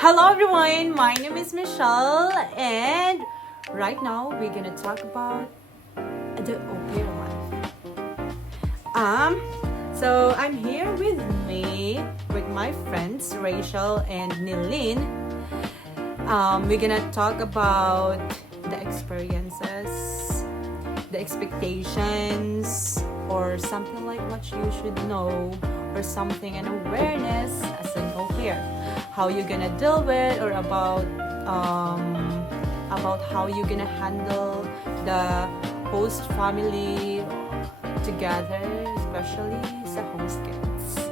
Hello everyone, my name is Michelle and right now we're gonna talk about the au pair life. So I'm here with my friends Rachel and Nilin. We're gonna talk about the experiences, the expectations, or something like what you should know, or something, an awareness as an au pair. How you're gonna deal with, or about how you're gonna handle the host family together, especially sa host kids.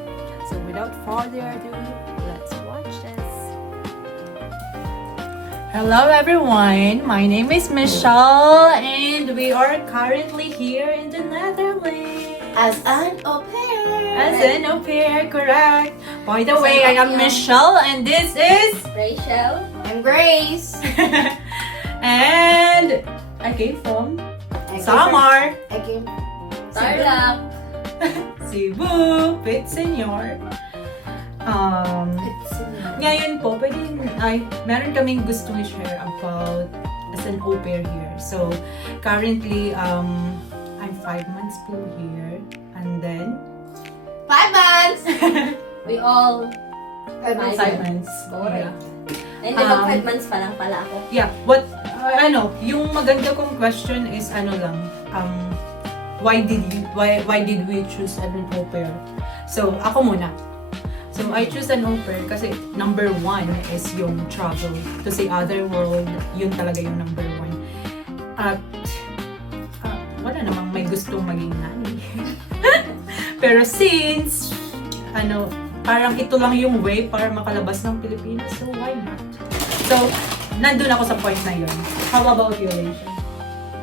So without further ado, let's watch this. Hello everyone, my name is Michelle and we are currently here in the Netherlands. As an au pair. As an au pair, correct. By the way, I am Michelle and this is Rachel. I'm Grace. and I came from Samar, I came Tarlac. Cebu, Pit Senor. Ngayon po, meron kaming gusto i-share about as an au pair here. So, currently, I'm 5 months po here. And then, 5 months! We all 5 months. Correct. Yeah. Hindi ba 5 months pa lang pala ako? Yeah, yung maganda kong question is why did we choose an au pair? So, ako muna. So, I choose an au pair kasi number 1 is yung travel to see other world. Yun talaga yung number 1. At wala namang may gustong maging nanny. Pero since parang ito lang yung way para makalabas ng Pilipinas, so why not? So, nandun ako sa point na yun. How about you, Rachel?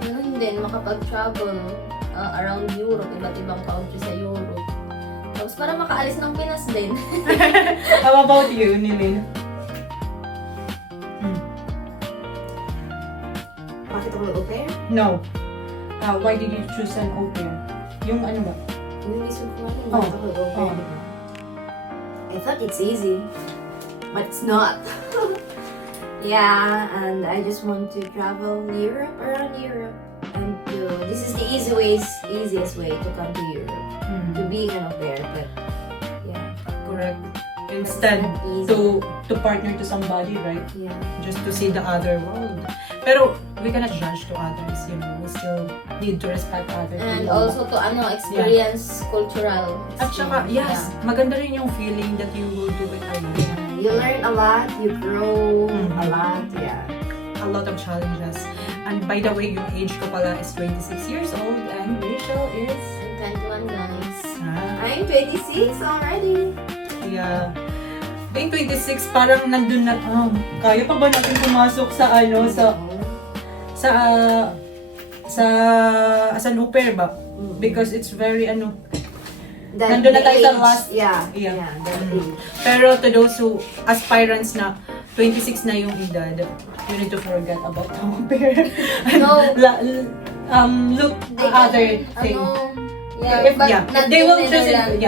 Ganun din, makapag-travel around Europe, iba't ibang country sa Europe. Tapos para makaalis ng Pinas din. How about you, Nilin? Bakit ako au pair? No. Why did you choose an au pair? Yung ano ba? Yung reason ko nga Oh. ako au pair. I thought it's easy, but it's not. Yeah, and I just want to travel around Europe, and this is the easiest way to come to Europe, to being an au pair. But yeah, Correct. Instead it's not easy. to partner to somebody, right? Yeah. Just to see the other world. Pero we cannot judge to others, we still need to respect others. And also to experience cultural. At saka, yes, maganda rin yung feeling that you will do it alone. You learn a lot, you grow a lot, yeah. A lot of challenges. And by the way, yung age ko pala is 26 years old and Rachel is... I'm 21 guys. Ah, I'm 26 already. yeah. Being 26, parang nandun na, kaya pa ba natin pumasok sa as an au pair ba? Because it's very nandun na tayo sa last. Yeah. Pero to those who aspirants na 26 na yung edad, you need to forget about the au pair. No. Look other thing. If they will choose it,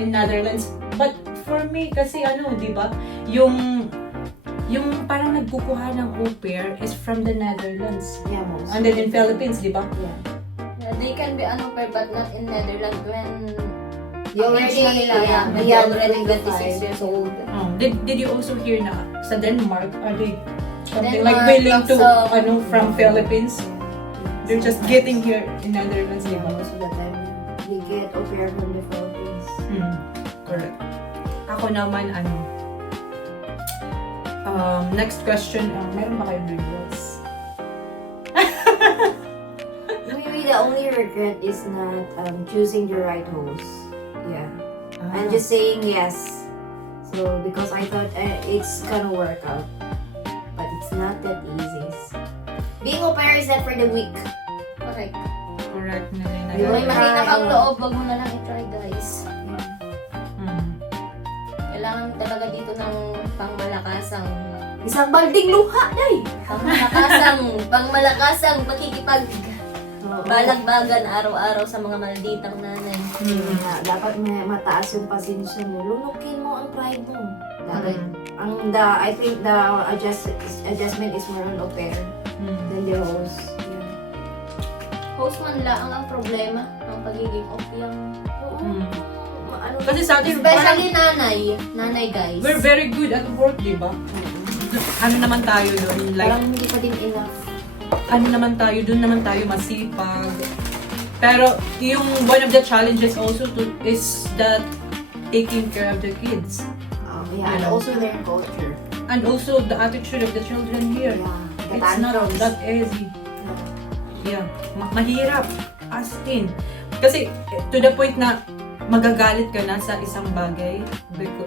in Netherlands. But for me kasi di ba, yung parang nagkukuha ng au pair is from the Netherlands. Yeah, most. And then in Philippines, di ba? Yeah. They can be an au pair but not in Netherlands when they already 26 years old. Did you also hear na sa Denmark, are they something Denmark, like willing to also, from Philippines? They're just getting here in Netherlands, di Yeah, ba? most of the time we get au pair from the Philippines. Correct. Ako naman, next question, meron ba kayong regrets? Maybe the only regret is not choosing the right host. Yeah. And just saying yes. So, because I thought it's gonna work out. But it's not that easy. Being au pair is not for the weak. Correct. Correct na rin. Yung may mahina kang loob, wag mo na lang i-try, guys. Kailangan talaga dito ng pangmalakasang isang balding luha, day! Pangmalakasang pakikipag balagbagan araw-araw sa mga malditang nanay. Dapat mataas yung pasensya mo. Lunukin mo ang pride mo. Dapat, Mm. I think the adjustment is more on au pair than the host. Yeah. Host man lang ang problema ng pagiging off yung... Mm. Ano, Kasi sa atin, parang Especially nanay guys. we're very good at work, di ba? Ano naman tayo doon? Like, parang hindi pa din enough. ano naman tayo, doon naman tayo masipag. Pero yung one of the challenges also is that taking care of the kids. Yeah, and also their culture. And also the attitude of the children here. Yeah, It's not that easy. Yeah, mahirap. As in. Kasi to the point na magagalit ka na sa isang bagay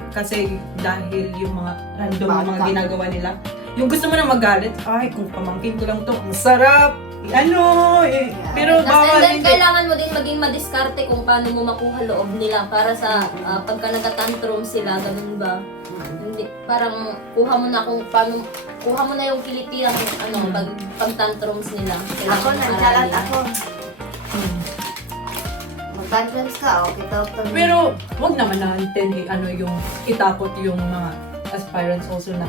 kasi dahil yung mga random na mga ginagawa nila. Yung gusto mo na magalit, ay kung pamangkin ko lang to, ang sarap. Pero bawal And then, hindi. kailangan mo din maging madiskarte kung paano mo makuha loob nila para sa pagka nagka-tantrum sila, ganun ba? Hindi, parang kuha mo na yung kiliti ng pag-tantrums nila. Ako, Kailangan nagkalat aralin. ako. Mag-tantrums ka, okay, tapos. Pero wag naman natin yung itakot yung mga aspirants also na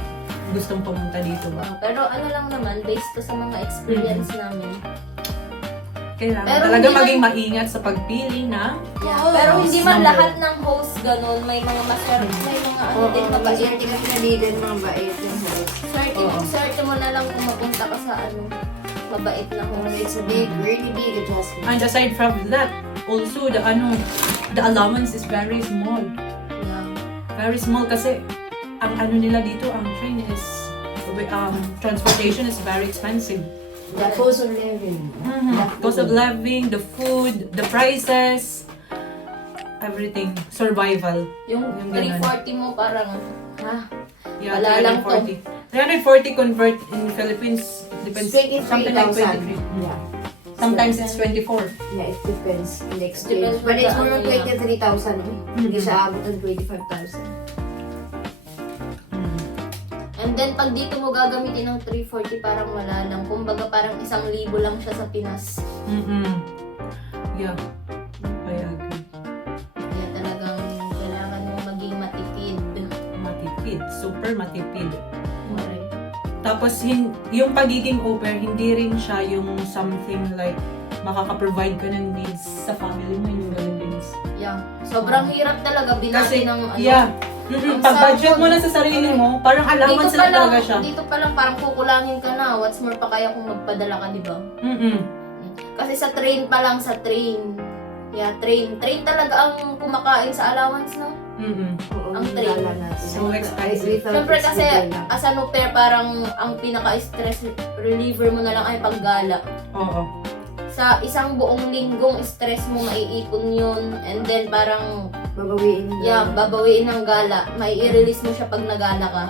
gustong pumunta dito ba. Pero ano lang naman, based to sa mga experience namin. Kailangan Pero talaga hindi maging maingat sa pagpili na Pero hindi man number. lahat ng host ganun, may mga may mga ano din mabait. Hindi kasi nabidin mga bait yung host. Swerte mo na lang kung mapunta ka sa mabait na host. It's a really big adjustment. And aside from that, also the allowance is very small. Yeah. Very small kasi ang nila dito, ang train is transportation is very expensive. The cost of living. Cost of living, the food, the prices, everything, survival. Yung ganun. 340 mo parang Yeah, Wala lang to. 340 convert in Philippines depends something like 23,000. 23. Yeah. Sometimes it's 24. Yeah, it depends in the exchange. Depends But it's on more the than 23,000. Hindi siya abot ng 25,000. and then pag dito mo gagamitin ng 340 parang wala lang. Kumbaga parang 1,000 lang siya sa Pinas. Yeah. I agree. Kaya talagang kailangan mo maging matipid. Matipid. Super matipid. Correct. Tapos, yung pagiging au pair, hindi rin siya yung something like makaka-provide ka ng needs sa family mo in the Philippines. Yeah. Sobrang hirap talaga binati ng yeah. Pag-budget mo na sa sarili mo, parang allowance na talaga siya. Dito pa lang parang kukulangin ka na. What's more pa kaya kung magpadala ka, di ba? Kasi sa train pa lang, sa train. Yeah, train. Train talaga ang kumakain sa allowance, no? Oo, Ang train. wala natin. So expensive. Siyempre kasi, as an au pair, parang ang pinaka-stress reliever mo na lang ay paggala. Oo. Sa isang buong linggong stress mo, maiipon yun. And then parang, babawiin. babawiin ng gala. Mai-release mo siya pag nagala ka.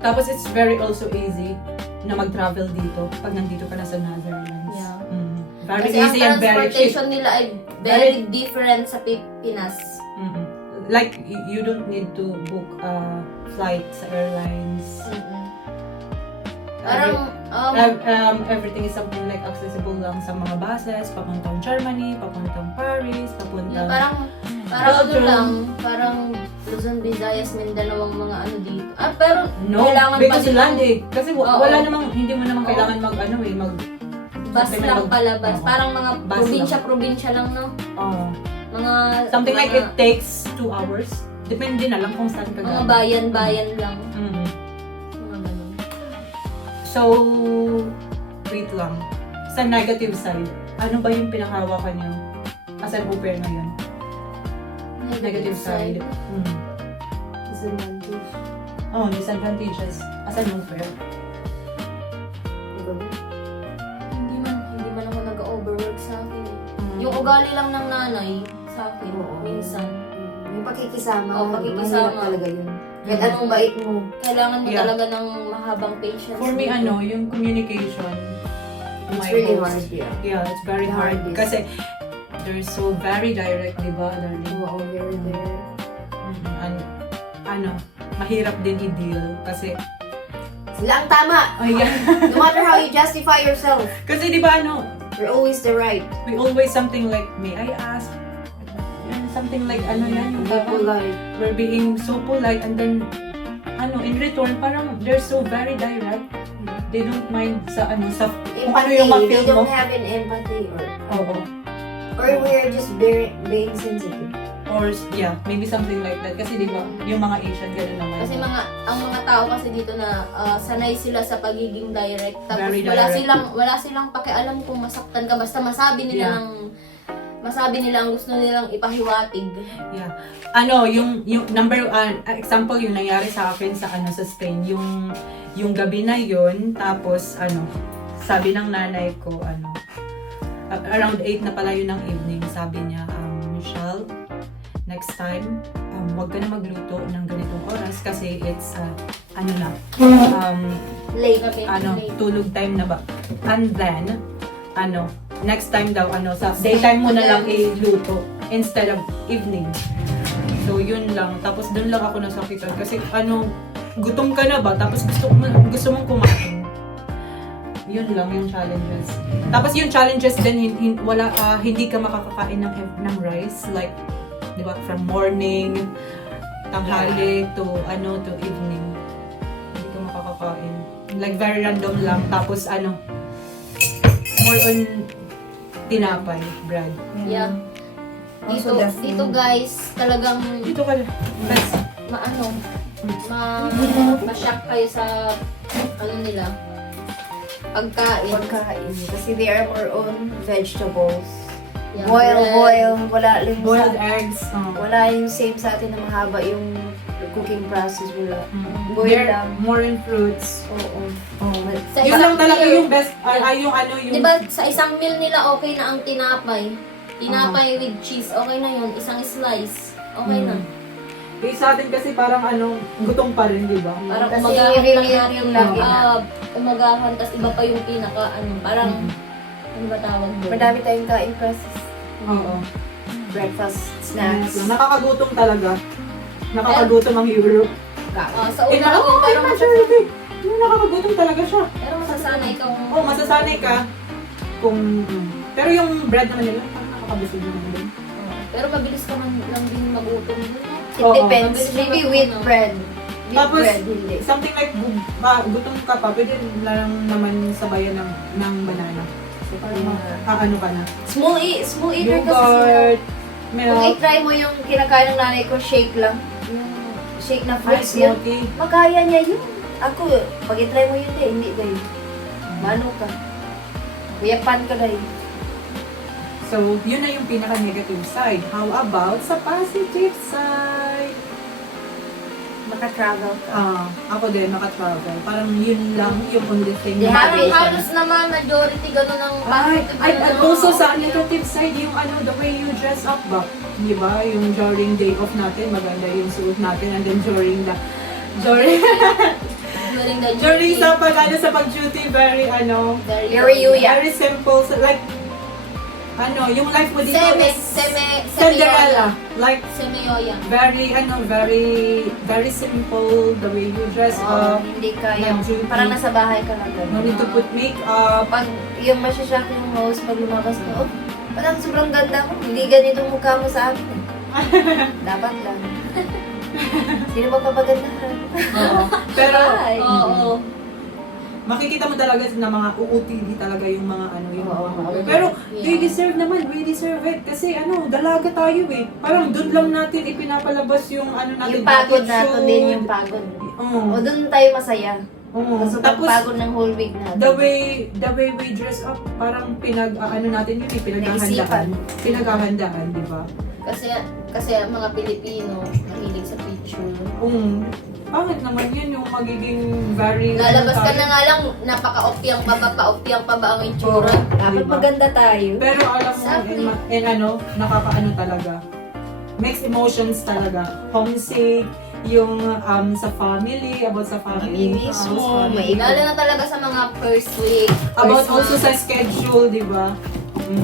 Tapos it's very also easy na mag-travel dito pag nandito ka na sa Netherlands. Yeah. Very Kasi easy ang and very cheap. transportation nila ay very different sa Pinas. Like, you don't need to book a flight sa airlines. Parang, Everything is something like accessible lang sa mga buses, papuntang Germany, papuntang Paris, papuntang... parang Belgium. parang Luzon, Visayas, Mindanao ang mga ano dito. Pero No, kailangan because din land eh. Kasi wala Oo. namang, hindi mo naman kailangan mag bus something lang like- palabas. Oo. Parang mga Bus probinsya-probinsya lang, no? Mga something like mga- it takes 2 hours. Depende na lang kung saan ka mga galing. bayan-bayan lang. Mhm. Mga ganun. So, wait lang. Sa negative side, ano ba yung pinakahawakan niyo as an au pair ngayon? Negative side. Disadvantage. Oh, disadvantages as an au pair. Hindi man ako nag-overwork sa akin. Yung ugali lang ng nanay sa akin, minsan. Yung pakikisama. Oo, pakikisama. mahirap talaga yun. Kahit anong bait mo. Kailangan mo Yeah. talaga ng mahabang patience. For me, yung communication. to It's my really host. hard, yeah. Yeah, it's very hard. Hard, yes. Kasi, they're so very direct, di ba, darling? Oo, very there. And, mahirap din i-deal. Kasi, Sila ang tama! ayan. No matter how you justify yourself, Kasi, di ba, you're always the right. we always something like, may I ask? something like ano yan, yung Be polite. we're being so polite and then in return parang they're so very direct. They don't mind sa kung ano yung Empathy. ma-feel They mo. don't have an empathy Oo. or we're just being sensitive. Or yeah, maybe something like that kasi di ba yung mga Asian gano'n naman. Kasi ang mga tao kasi dito na sanay sila sa pagiging direct. Tapos Very wala direct. silang pakialam kung masaktan ka, basta masabi nila ang gusto nilang ipahiwatig. Yeah. Yung number example yung nangyari sa akin sa sa Spain, yung gabi na yun, tapos sabi ng nanay ko around 8 na pala yun ng evening, sabi niya, Michelle, next time, wag ka na magluto ng ganitong oras kasi it's Late. Late. tulog time na ba. And then next time daw sa daytime mo na lang iluto instead of evening. So yun lang. Tapos doon lang ako nasakitan kasi gutom ka na ba tapos gusto mong kumain. Yun lang yung challenges. Tapos yung challenges din hindi ka makakakain ng rice like 'di ba from morning tanghali to evening. Hindi ka makakakain. Like very random lang tapos more on tinapay, bread. Yeah. Also the food. Dito guys, talagang Dito ka best. ma-shock kayo sa nila pagkain. Kasi they are more on vegetables. Yeah, Boil. Wala lang Boiled eggs. wala yung same sa atin na mahaba yung cooking process. Wala. Boil They're lang. more in fruits. Oo. Sa Yun isang lang talaga meal, yung best, yung... Di ba sa isang meal nila okay na ang tinapay? Tinapay with cheese, okay na yun. Isang slice, okay na. Eh, sa atin kasi parang gutom pa rin, di ba? Parang Kasi umagahan lang real natin yung lagi na. umagahan, tas iba pa yung pinaka, parang, ano ba tawag doon? Madami tayong kain process. Oo. Breakfast, Yes. snacks. Nakakagutom talaga. Nakakagutom ang Europe. Sa una ako, pero Nakakagutom talaga siya. masasanay kang, Oo, masasanay ka kung... Pero yung bread naman nila, parang nakakabusog naman din. pero mabilis ka man lang din magutom. It Oo. depends. Mabilis Maybe siya with matutunaw. bread. With Tapos, bread, hindi. something like gutom ka pa, pwede lang naman sabayan ng banana. So, parang ano ka na. Small eater kasi sila. Yogurt, Kung milk, i-try mo yung kinakain ng nanay ko, shake lang. Yung shake na ice fruits yun. smoothie. Makaya niya yun. Ako, pag i-try mo yun, hindi dahil. Mano ka. Kuyapan ka dahil. So, yun na yung pinaka-negative side. How about sa positive side? Maka-travel ka. Ako din, maka-travel. Parang yun lang yung only thing. They na have Parang it. halos naman, majority gano'n ang At also sa negative side, yung the way you dress up ba? Di ba? Yung during day off natin, maganda yung suot natin. And then during during sa pag-duty, very Very you, yeah. very simple. So, like, yung life mo dito is Cinderella. Cinderella. Like, Semi-yoya. very simple, the way you dress up. Hindi ka yung, Nag-duty. parang nasa bahay ka lang. No need to put makeup. Pag yung masyashock yung host, pag lumabas ka, parang sobrang ganda mo. Hindi ganito mukha mo sa akin. Dapat lang. Sino ba papagandahan? Oo. Pero, Oo. makikita mo talaga na mga OOTD talaga yung mga yung mga Oo. couple. Pero Yeah. they deserve naman, we deserve it. Kasi dalaga tayo eh. Parang doon lang natin ipinapalabas yung natin. Yung pagod attitude. natin din yung pagod. Oo. O doon tayo masaya. Oo. Sobrang Tapos, pagod ng whole week natin. the way we dress up, parang natin yun eh, pinaghahandaan. Pinaghahandaan, di ba? Kasi ang mga Pilipino, mahilig sa picture. Pangit naman yun yung magiging very... Lalabas ka tayo. na nga lang, napaka-opyang pa ba ang itsura? Dapat Diba? maganda tayo. Pero alam mo, Exactly. nakakaano talaga. Mixed emotions talaga. Homesick, yung sa family, about sa family. Mamimiss house, mo, family. Lalo na talaga sa mga first week. About first also month. sa schedule, di ba?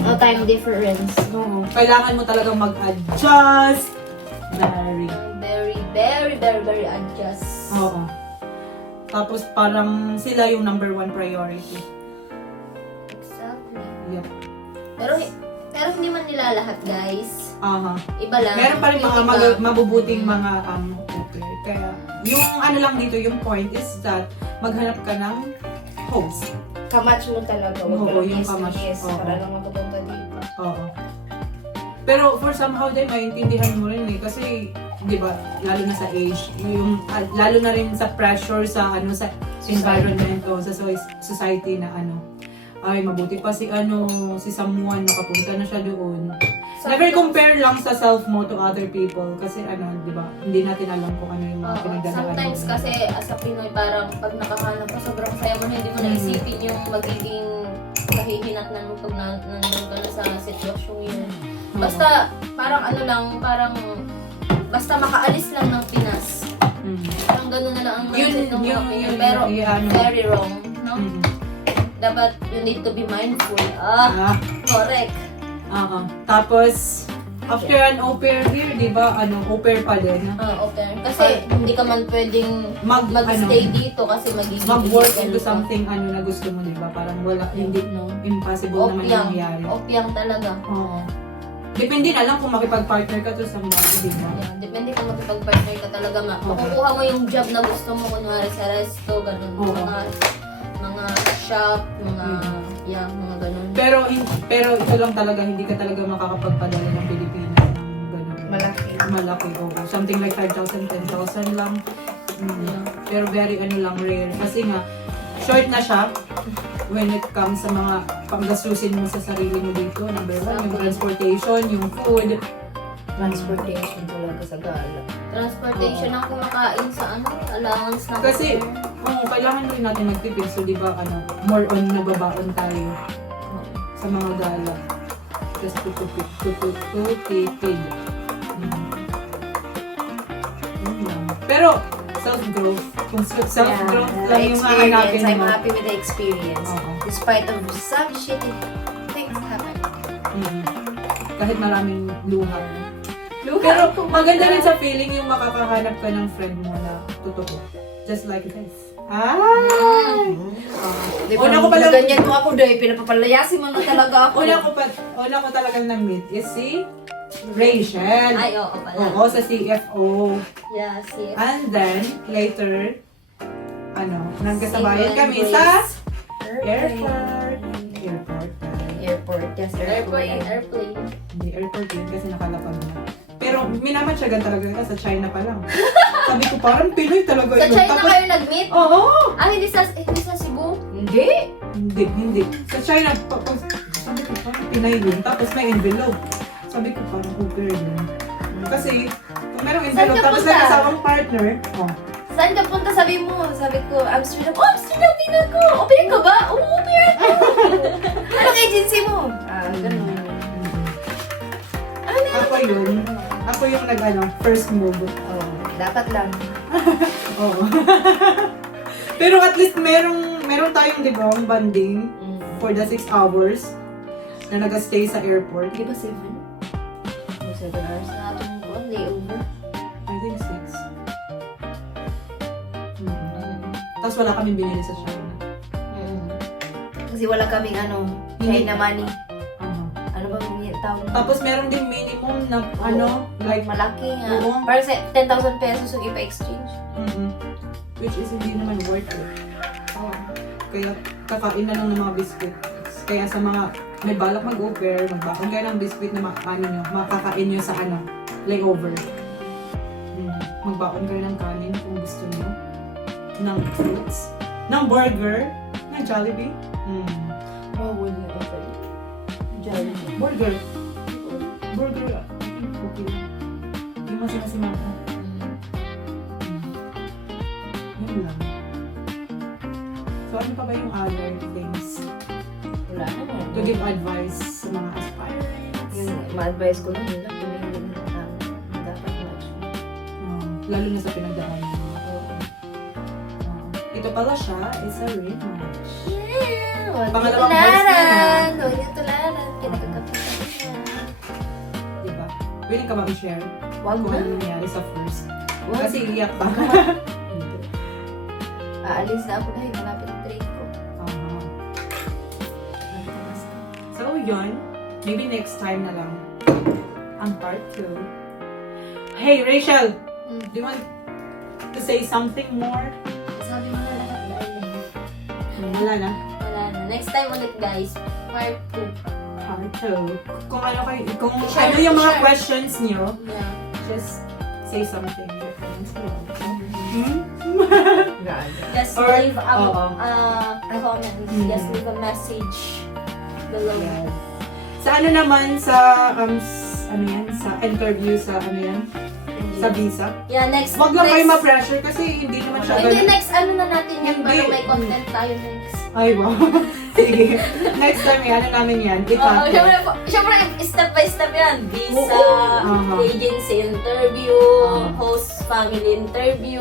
No time difference. Oo. Kailangan mo talagang mag-adjust. Very adjust. Oo. Tapos parang sila yung number one priority. Exactly. Yep. Pero hindi man nila lahat, guys. Aha. Iba lang. Meron pa rin mga Iba. mabubuting mga au pair. Kaya, yung ano lang dito, yung point is that maghanap ka ng host. Kamatch mo talaga. Huwag Oo, ka lang yung yes, kamatch. yes, Oo. para lang makapunta dito. Oo. Pero for somehow din, maintindihan mo rin eh. Kasi, di ba, lalo na sa age, yung, lalo na rin sa pressure sa ano sa environment o sa society na ano, ay mabuti pa si someone nakapunta na siya doon. Never compare lang sa self mo to other people kasi ano, di ba, hindi natin alam kung ano yung mga Oo, pinagdadaanan. sometimes kasi as a Pinoy, parang pag nakahanap ka, sobrang saya mo na, hindi mo naisipin yung magiging kahihinatnan mo pag nandun ka na sa sitwasyong yun. Basta, parang ano lang, basta makaalis lang ng Pinas. Parang gano'n na lang ang mindset ng mga Pinoy. Pero, very wrong, no? Dapat, you need to be mindful. Correct. Tapos, after an au pair here, di ba, au pair pa din. Okay. Kasi, hindi ka man pwedeng mag-stay dito kasi magiging Mag-work illegal into ka. something na gusto mo, di ba? Parang wala, hindi, No? impossible naman yung mangyari. Opyang talaga. Oo. Depende na lang kung makipag-partner ka to sa mga, di ba? Yeah, depende kung makipag-partner ka talaga. Makukuha mo yung job na gusto mo, kunwari sa resto, ganun. Oo. Mga shop, mga ganun. Pero ito lang talaga, hindi ka talaga makakapagpadala ng Pilipinas ng ganun. Malaki, oo. Something like 5,000, 10,000 lang. Yeah. Pero very lang, rare. Kasi nga, short na siya when it comes sa mga panggastusin mo sa sarili mo dito. Number one, yung transportation, yung food. Transportation talaga sa gala. Transportation ang kumakain sa allowance na Kasi, kailangan rin natin magtipid. So, di ba, more on nagbabaon tayo sa mga gala. Just tutipid. Pero, self-growth. Kung self-growth lang yung hahanapin I'm mo. happy with the experience. Oo. Despite of some shitty things happen. Kahit maraming luha. Pero maganda rin sa feeling yung makakahanap ka ng friend mo na totoo. Just like this. Di ba, Una ko pala- ganyan mo ako dahil pinapapalayasin mo na talaga ako. Una ko talagang na-meet is si Rachel. Ay, oo pala. Oo, sa CFO. Yes, yes. And then, later, nagkasabayan kami sa airport. Airport, yes. Airplane. Hindi, airport yun kasi nakalapag na. Pero minamatyagan talaga ka sa China pa lang. Sabi ko, parang Pinoy talaga Sa yun. China Tapos, kayo nag-meet? oo. Hindi sa Cebu? Hindi. Hindi. Sa China, sabi ko, parang Pinay yun. Tapos may envelope. Sabi ko, parang Uber yun. Kasi, kung merong envelope, Saan ka tapos punta? may kasawang partner, Saan ka punta? Sabi mo. Sabi ko, Amsterdam. Oh, Amsterdam din ako. Open ka ba? Oo, open ako. Anong agency mo? Ganun. Ako yung first move. Oh, dapat lang. Oo. Pero at least meron tayong, di ba, bonding for the 6 hours na nag-stay sa airport. Di ba 7? 7 hours na atong layover. I think 6. Tapos wala kaming binili sa China. Kasi wala kaming China money. Ano ba yung tawag? Tapos meron din minimum na like malaki nga. Oo. Para sa 10,000 pesos yung ipa-exchange. which is hindi naman worth it. Kaya kakain na lang ng mga biscuit. Kaya sa mga may balak mag-over, magbakon kayo ng biscuit na makakain nyo sa layover. Magbakon kayo ng kanin kung gusto nyo. Ng fruits. Ng burger. Ng Jollibee. Oh, wala okay. Jollibee. Burger. Burger. Okay. Yung masinasimahan. Yun lang. So ano pa ba yung other things Wala naman. to give advice sa mga aspirants? Yung ma-advise ko lang yun lang. Tumingin na dapat match. Lalo na sa pinagdaanan mo. Ito pala siya is a rematch. Yeah! Huwag Pangalawang niyo verse na tularan. Huwag niyo tularan. Kinakakapitan niya. Diba? Willing ka ba i-share Huwag kung na. ano nangyari sa first? Huwag. Kasi iyak pa. Aalis na ako dahil malapit ang train ko. So yun, maybe next time na lang. ang part 2. Hey, Rachel! Mm. Do you want to say something more? Sabi mo na lahat dahil. Wala na. Wala na. Next time ulit guys, part 2. Part 2. Kung Share, ano yung mga share. questions nyo, Yeah. just say something different. Just Or- leave a comment. Mm. Just leave a message below. Yes. Sa ano naman, sa, sa interview, sa sa visa. Yeah, next. Wag lang kayo next- ma-pressure kasi hindi naman siya Hindi, ganun. next ano na natin yan para Hindi. may content tayo next. Ay, wow. Sige. Next time, ano namin yan? Oo, syempre, step by step yan. Visa, Oo. agency interview, Oo. host family interview,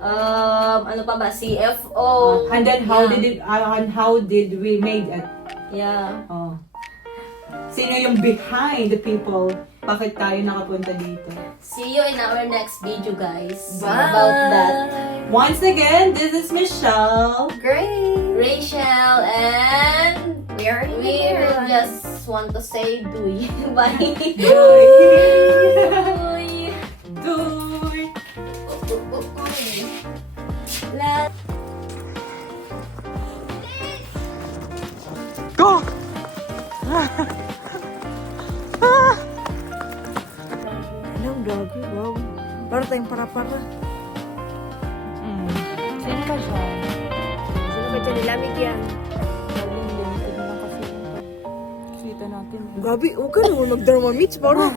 ano pa ba, CFO. And then, how did we made it? Yeah. Oh. Sino yung behind the people? Bakit tayo nakapunta dito? See you in our next video, guys. Bye. About that. Once again, this is Michelle. Great. Rachel and We are we will just want to say Duy. Bye. Duy. Duy. Duy. La- Go! Alam, grabe, wow. Para tayong para-para. Sino ba siya? Sino ba dyan? Nilamig yan. Limited na lang kasi. Kita natin. Grabe, huwag ka naman mag-derma meets. Parang